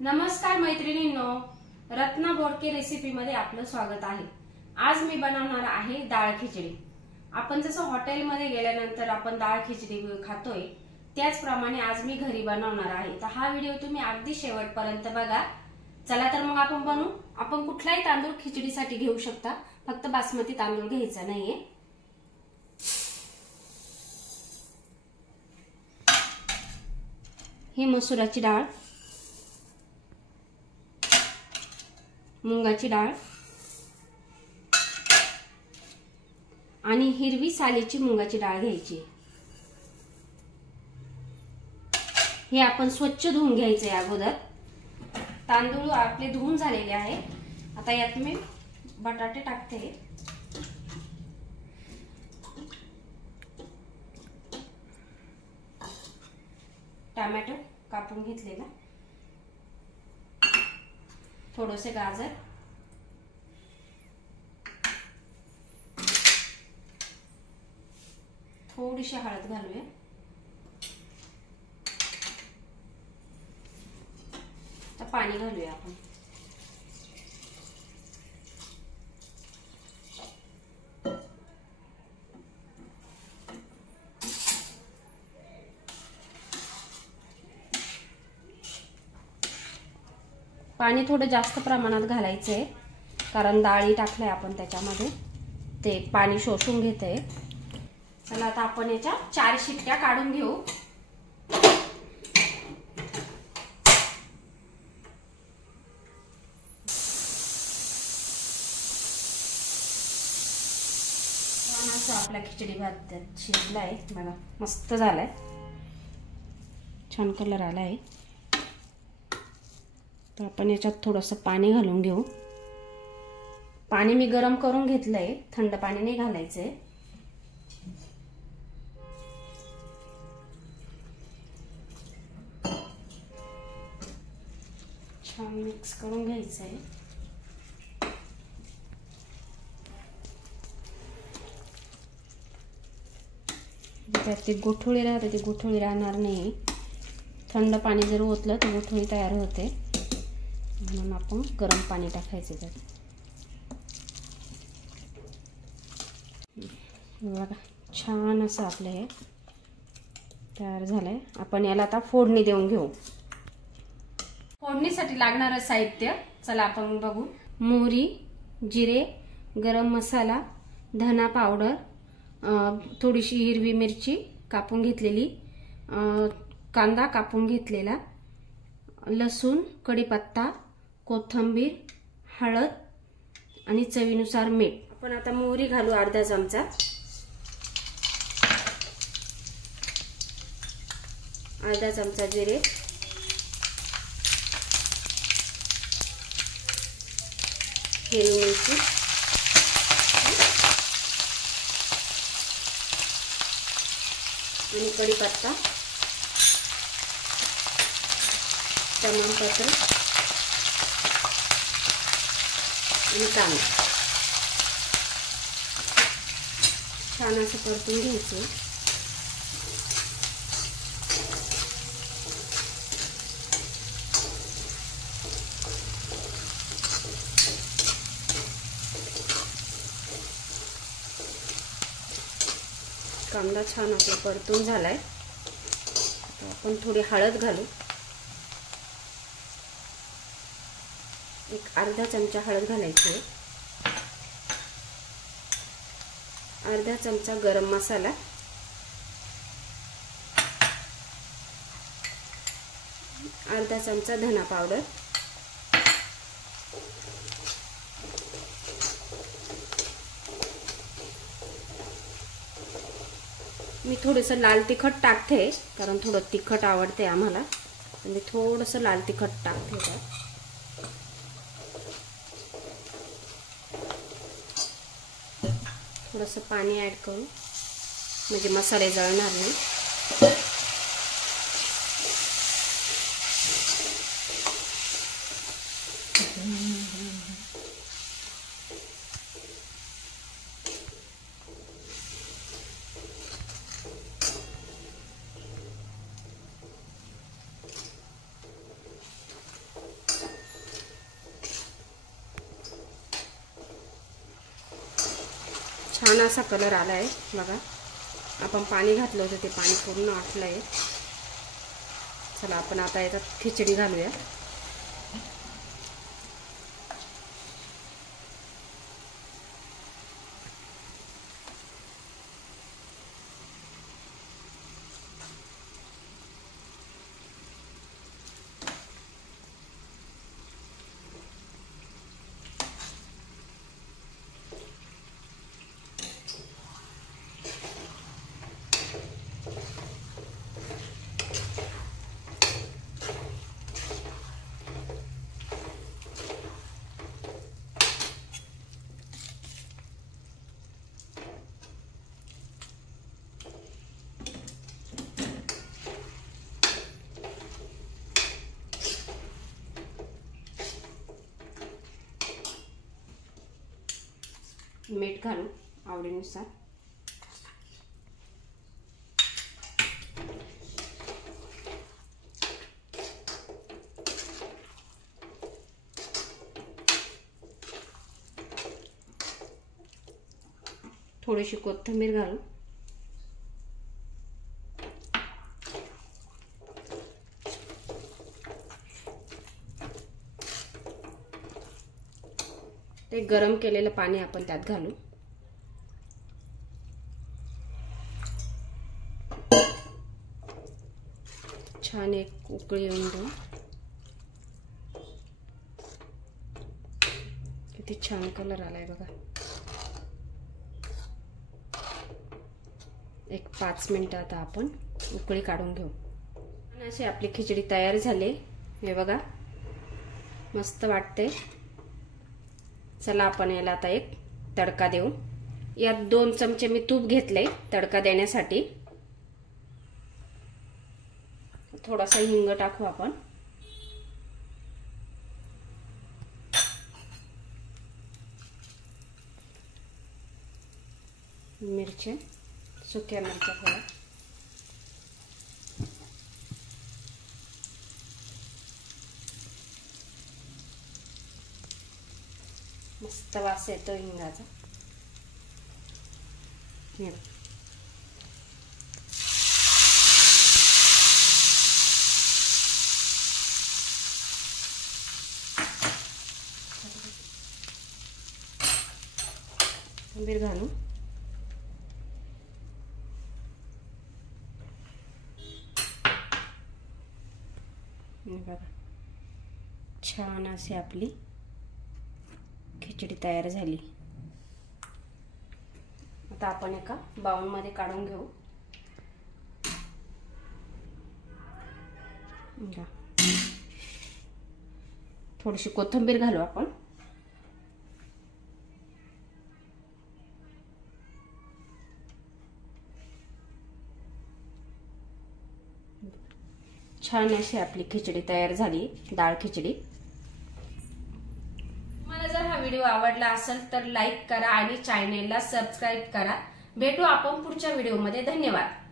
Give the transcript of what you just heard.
नमस्कार मैत्रिणींनो, रत्ना बोडके रेसिपी मध्ये आपलं स्वागत आहे। आज मी बनवणार आहे डाळ खिचडी। आपण जसं हॉटेलमध्ये गेल्यानंतर आपण डाळ खिचडी खातोय त्याचप्रमाणे आज मी घरी बनवणार आहे। तर हा व्हिडिओ तुम्ही अगदी शेवटपर्यंत बघा। चला तर मग आपण बनवू। आपण कुठलाही तांदूळ खिचडीसाठी घेऊ शकता, फक्त बासमती तांदूळ घ्यायचा नाहीये। ही मसुराची डाळ, मुंगाची डाळ आणि हिरवी सालीची मुंगाची डाळ घ्यायची। हे आपण स्वच्छ धुवून घ्यायचे अगोदर। तांदूळ आपले धुवून झालेले आहे। आता यात मी बटाटे टाकते, टोमॅटो कापून घेतलेला, थोडेसे गाजर, थोडीशी हळद घालूया, तर पाणी घालूया आपण। पाणी थोडं जास्त प्रमाणात घालायचं आहे, कारण डाळी टाकले आपण त्याच्यामध्ये, ते पाणी शोषून घेते। चला आता आपण याच्या 4 शिट्ट्या काढून घेऊ। आपला खिचडी भात शिजलाय बघा, मस्त झालाय, छान कलर आलाय। तर आपण याच्यात थोडंसं पाणी घालून घेऊ। पाणी मी गरम करून घेतलंय, थंड पाणी नाही घालायचंय। छान मिक्स करून घ्यायचंय। त्यात ती गुठळी राहते, ती गुठळी राहणार नाही। थंड पाणी जर ओतलं तर गुठळी तयार होते, म्हणून आपण गरम पाणी टाकायचं त्यात। बघा छान असं आपलं हे तयार झालंय। आपण याला आता फोडणी देऊन घेऊ। फोडणीसाठी लागणारं साहित्य चला आपण बघू। मोहरी, जिरे, गरम मसाला, धना पावडर, थोडीशी हिरवी मिरची कापून घेतलेली, कांदा कापून घेतलेला, लसूण, कढीपत्ता, कोथिंबीर, हळद आणि चवीनुसार मीठ। आपण आता मोहरी घालू अर्धा चमचा, अर्धा चमचा जिरे, हिरवी मिरची, आणि कढीपत्ता, तमालपत्र आणि कांदा। छान असं परतून घ्यायचं। कांदा छान आपला परतून झालाय। आपण थोडी हळद घालू, एक अर्धा चमचा हळद घालायची, अर्धा चमचा गरम मसाला, अर्धा चमचा धना पावडर, मी थोडंसं लाल तिखट टाकते, कारण थोडं तिखट आवडते आम्हाला, म्हणजे थोडंसं लाल तिखट टाकते त्यात। थोडंसं पाणी ऍड करू, म्हणजे मसाले जळणार नाही। छान असा कलर आलाय बघा. आपण पाणी घातलं होतं ते पाणी पूर्ण आटलंय. चला आपण आता याच्यात खिचडी घालूया. मीठ घालू आवडीनुसार. थोडीशी कोथिंबीर घालू. ते गरम केलेलं पाणी आपण त्यात घालू. छान एक उकळी येऊन देऊ. किती छान कलर आलाय बघा. एक 5 मिनिटं आता आपण उकळी काढून घेऊ. अशी आपली खिचडी तयार झाली. हे बघा मस्त वाटते. चला आपण याला आता एक तडका देऊ. यात 2 चमचे मी तूप घेतले तडका देण्यासाठी. थोडासा हिंग टाकू आपण. मिरच्या, सुक्या मिरच्या थोड्या. मस्त वास येतो हिंगाचा. कोथिंबीर घालू. बघा छान अशी आपली खिचडी तयार झाली. आता आपण एका बाउल मध्ये काढून घेऊ. थोडीशी कोथिंबीर घालू आपण. छान अशी आपली खिचडी तयार झाली, डाळ खिचडी. मला जर हा व्हिडिओ आवडला असेल तर लाईक करा आणि चॅनेलला सबस्क्राईब करा. भेटू आपण पुढच्या व्हिडिओमध्ये. धन्यवाद.